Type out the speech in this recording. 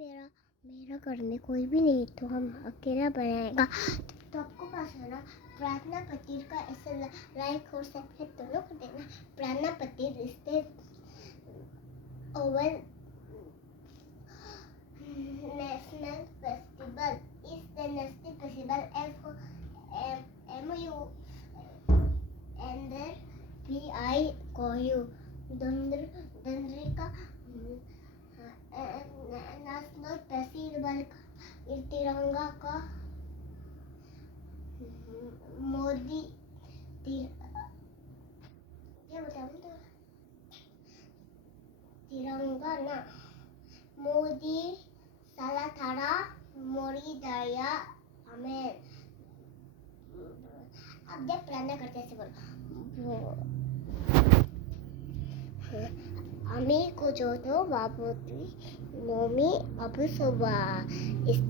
मेरा मेरा घर में कोई भी नहीं तो हम अकेला बनाएगा। तो आपको पास है ना प्रार्थना पतिर का ऐसे लाइक और सब्सक्राइब दोनों कर देना। प्रार्थना पतिर इससे over national festival is the national festival MU and then PICU Dandrika national festival तिरंगा का मोदी क्या बताऊं तो तिरंगा ना मोदी साला थारा मोरी दया हमें अब जब प्रार्थना करते से बोलो हमें को जो तो बाबू मम्मी अबू सुबह इस